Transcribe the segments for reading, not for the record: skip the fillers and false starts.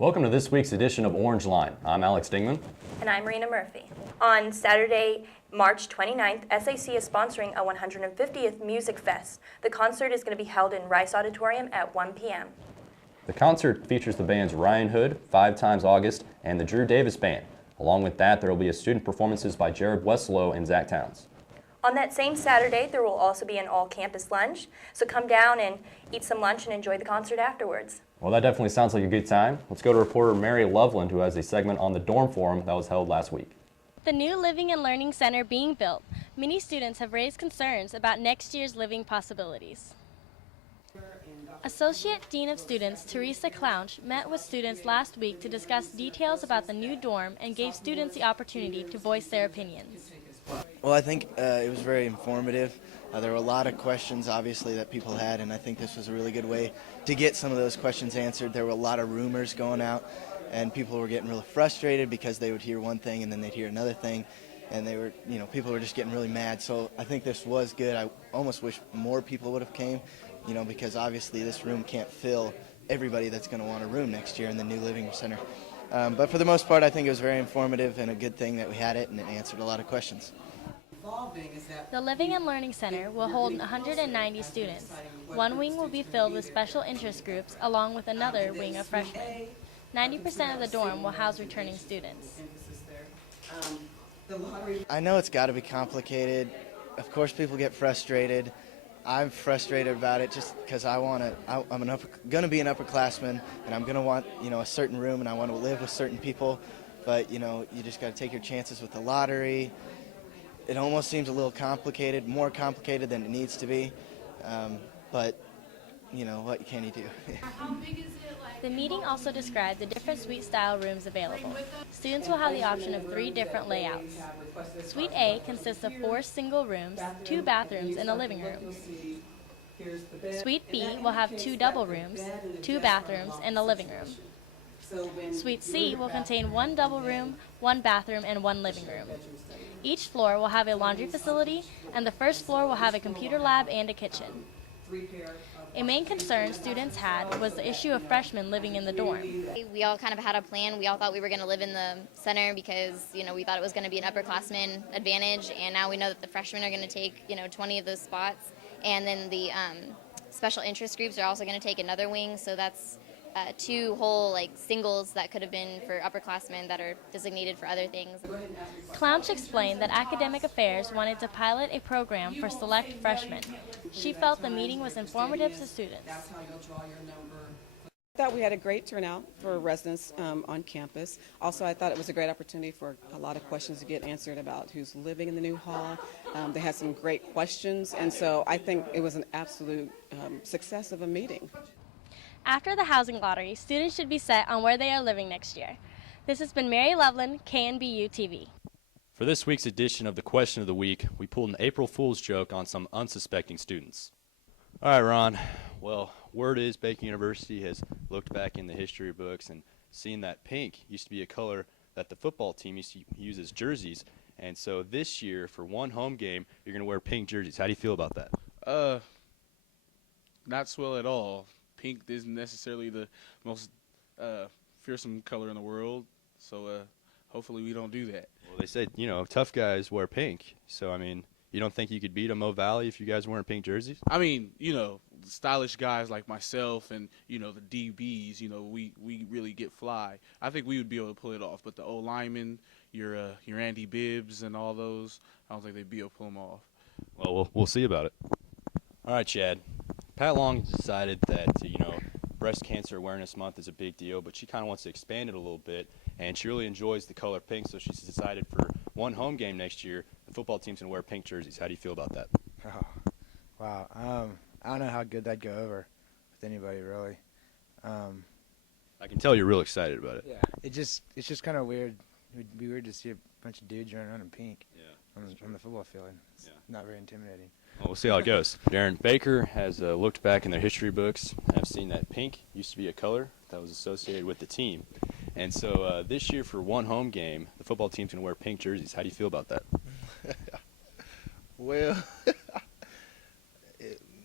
Welcome to this week's edition of Orangeline. I'm Alex Dingman. And I'm Marina Murphy. On Saturday, March 29th, SAC is sponsoring a 150th Music Fest. The concert is going to be held in Rice Auditorium at 1 p.m. The concert features the bands Ryan Hood, 5 Times August, and the Drew Davis Band. Along with that, there will be student performances by Jared Westlow and Zach Towns. On that same Saturday, there will also be an all-campus lunch, so come down and eat some lunch and enjoy the concert afterwards. Well, that definitely sounds like a good time. Let's go to reporter Mary Loveland, who has a segment on the dorm forum that was held last week. The new Living and Learning Center being built, many students have raised concerns about next year's living possibilities. Associate Dean of Students Teresa Clounch met with students last week to discuss details about the new dorm and gave students the opportunity to voice their opinions. Well, I think it was very informative. There were a lot of questions, obviously, that people had, and I think this was a really good way to get some of those questions answered. There were a lot of rumors going out, and people were getting really frustrated because they would hear one thing and then they'd hear another thing, and they were, people were just getting really mad. So I think this was good. I almost wish more people would have came, because obviously this room can't fill everybody that's going to want a room next year in the new Living Center. But for the most part, I think it was very informative and a good thing that we had it, and it answered a lot of questions. The Living and Learning Center will hold 190 students. One wing will be filled with special interest groups along with another wing of freshmen. 90% of the dorm will house returning students. I know it's got to be complicated. Of course, people get frustrated. I'm frustrated about it just because I'm going to be an upperclassman, and I'm going to want, a certain room, and I want to live with certain people. But, you just got to take your chances with the lottery. It almost seems a little complicated, more complicated than it needs to be. But, what can you do? The meeting also described the different suite-style rooms available. Students will have the option of 3 different layouts. Suite A consists of 4 single rooms, 2 bathrooms, and a living room. Suite B will have 2 double rooms, 2 bathrooms, and a living room. Suite C will contain 1 double room, 1 bathroom, and 1 living room. Each floor will have a laundry facility, and the first floor will have a computer lab and a kitchen. A main concern students had was the issue of freshmen living in the dorm. We all kind of had a plan. We all thought we were going to live in the center because, we thought it was going to be an upperclassman advantage, and now we know that the freshmen are going to take, 20 of those spots, and then the special interest groups are also going to take another wing, so that's 2 whole singles that could have been for upperclassmen that are designated for other things. Clounch explained that Academic Affairs wanted to pilot a program for select freshmen. She felt the meeting was informative to students. I thought we had a great turnout for residents on campus. Also, I thought it was a great opportunity for a lot of questions to get answered about who's living in the new hall. They had some great questions, and so I think it was an absolute success of a meeting. After the housing lottery, students should be set on where they are living next year. This has been Mary Loveland, KNBU TV. For this week's edition of the Question of the Week, we pulled an April Fool's joke on some unsuspecting students. All right, Ron. Well, word is Bacon University has looked back in the history books and seen that pink used to be a color that the football team used to use as jerseys. And so this year, for one home game, you're going to wear pink jerseys. How do you feel about that? Not swell at all. Pink isn't necessarily the most fearsome color in the world, so hopefully we don't do that. Well, they said, tough guys wear pink. So, you don't think you could beat Mo Valley if you guys wearing pink jerseys? Stylish guys like myself and, the DBs, we really get fly. I think we would be able to pull it off. But the old linemen, your Andy Bibbs and all those, I don't think they'd be able to pull them off. Well, we'll see about it. All right, Chad. Pat Long decided that, Breast Cancer Awareness Month is a big deal, but she kind of wants to expand it a little bit, and she really enjoys the color pink, so she's decided for one home game next year, the football team's going to wear pink jerseys. How do you feel about that? Oh, wow. I don't know how good that'd go over with anybody, really. I can tell you're real excited about it. Yeah. It's just kind of weird. It'd be weird to see a bunch of dudes running around in pink on the football field. It's not very intimidating. Well, we'll see how it goes. Darren Baker has looked back in their history books and have seen that pink used to be a color that was associated with the team. And so this year for one home game, the football team's going to wear pink jerseys. How do you feel about that? Well,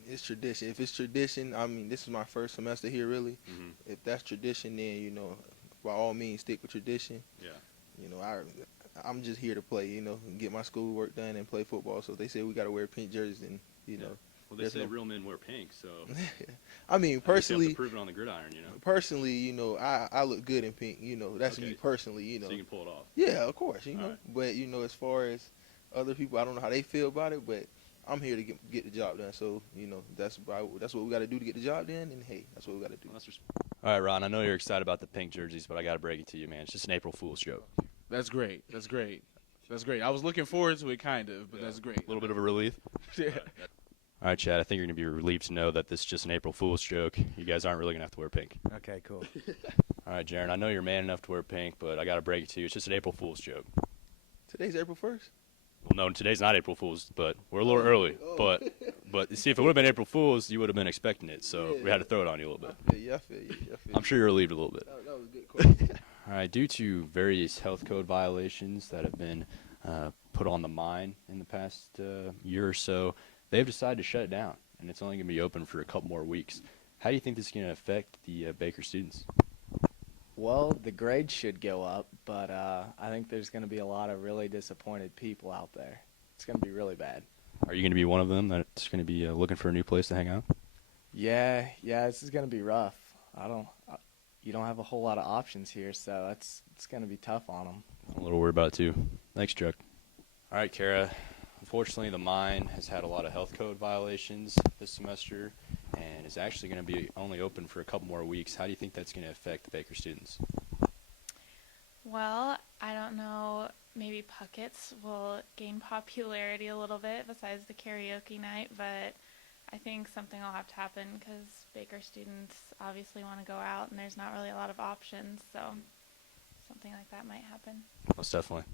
it's tradition. If it's tradition, this is my first semester here, really. Mm-hmm. If that's tradition, then, by all means stick with tradition. Yeah. You know, I'm just here to play, you know, and get my schoolwork done and play football. So if they say we got to wear pink jerseys, then, you know. Well, they say real men wear pink, so. I mean, personally. You have to prove it on the gridiron, you know. Personally, you know, I look good in pink, you know. That's me personally, you know. So you can pull it off. Yeah, of course, you know. Right. But, you know, as far as other people, I don't know how they feel about it, but I'm here to get the job done. So, you know, that's what we got to do to get the job done, and, hey, that's what we got to do. Well, all right, Ron, I know you're excited about the pink jerseys, but I got to break it to you, man. It's just an April Fool's joke. That's great. That's great. That's great. I was looking forward to it, kind of, but that's great. A little bit of a relief? Yeah. All right, Chad, I think you're going to be relieved to know that this is just an April Fool's joke. You guys aren't really going to have to wear pink. Okay, cool. All right, Jaron, I know you're man enough to wear pink, but I got to break it to you. It's just an April Fool's joke. Today's April 1st? Well, no, today's not April Fool's, but we're a little early. But you see, if it would have been April Fool's, you would have been expecting it, so we had to throw it on you a little bit. Yeah, I feel you. I'm sure you're relieved a little bit. That was a good question. All right, due to various health code violations that have been put on the mine in the past year or so, they've decided to shut it down, and it's only going to be open for a couple more weeks. How do you think this is going to affect the Baker students? Well, the grades should go up, but I think there's going to be a lot of really disappointed people out there. It's going to be really bad. Are you going to be one of them that's going to be looking for a new place to hang out? Yeah, this is going to be rough. You don't have a whole lot of options here, so it's going to be tough on them. I'm a little worried about it too. Thanks, Chuck. All right, Cara. Unfortunately, the mine has had a lot of health code violations this semester and is actually going to be only open for a couple more weeks. How do you think that's going to affect the Baker students? Well, I don't know. Maybe Puckett's will gain popularity a little bit besides the karaoke night, but I think something will have to happen because Baker students obviously want to go out and there's not really a lot of options, so something like that might happen. Most definitely.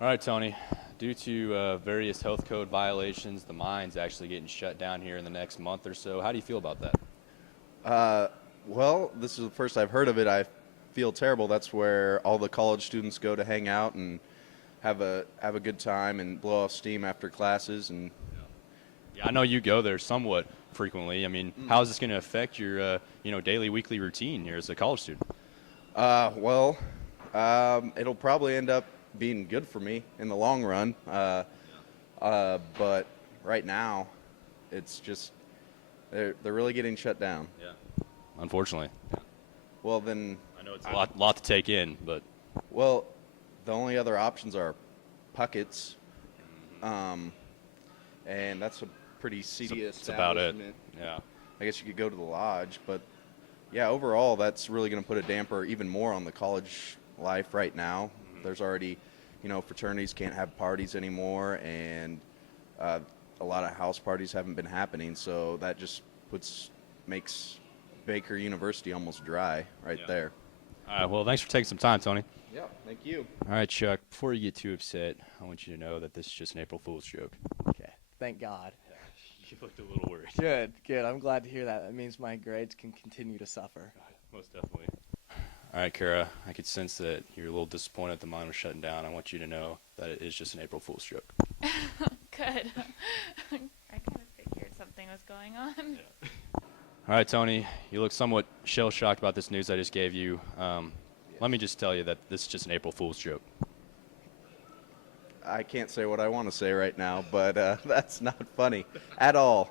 All right, Tony. Due to various health code violations, the mine's actually getting shut down here in the next month or so. How do you feel about that? Well, this is the first I've heard of it. I feel terrible. That's where all the college students go to hang out and have a good time and blow off steam after classes. And yeah, I know you go there somewhat frequently. I mean, how is this going to affect your daily, weekly routine here as a college student? Well, it'll probably end up being good for me in the long run. But right now, it's just they're really getting shut down. Yeah, unfortunately. Well, then I know it's a lot to take in, but well, the only other options are Puckett's, and that's a pretty seedy establishment. That's about it. Yeah, I guess you could go to the Lodge, but yeah, overall, that's really going to put a damper even more on the college life right now. There's already, fraternities can't have parties anymore, and a lot of house parties haven't been happening, so that just makes Baker University almost dry there. All right, well, thanks for taking some time, Tony. Yeah, thank you. All right, Chuck, before you get too upset, I want you to know that this is just an April Fool's joke. Okay, thank God. Yeah, you looked a little worried. Good. I'm glad to hear that. That means my grades can continue to suffer. Most definitely. All right, Cara, I could sense that you're a little disappointed the mine was shutting down. I want you to know that it is just an April Fool's joke. Good. I kind of figured something was going on. Yeah. All right, Tony, you look somewhat shell-shocked about this news I just gave you. Let me just tell you that this is just an April Fool's joke. I can't say what I want to say right now, but that's not funny at all,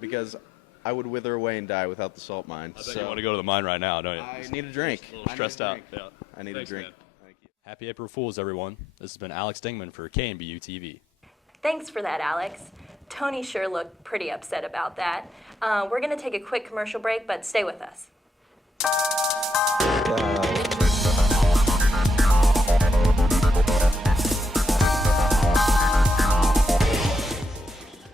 because I would wither away and die without the salt mine. I bet you want to go to the mine right now, don't you? I need a drink. A little stressed out. Yeah. I need a drink. Man. Thank you. Happy April Fools, everyone. This has been Alex Dingman for KNBU TV. Thanks for that, Alex. Tony sure looked pretty upset about that. We're going to take a quick commercial break, but stay with us.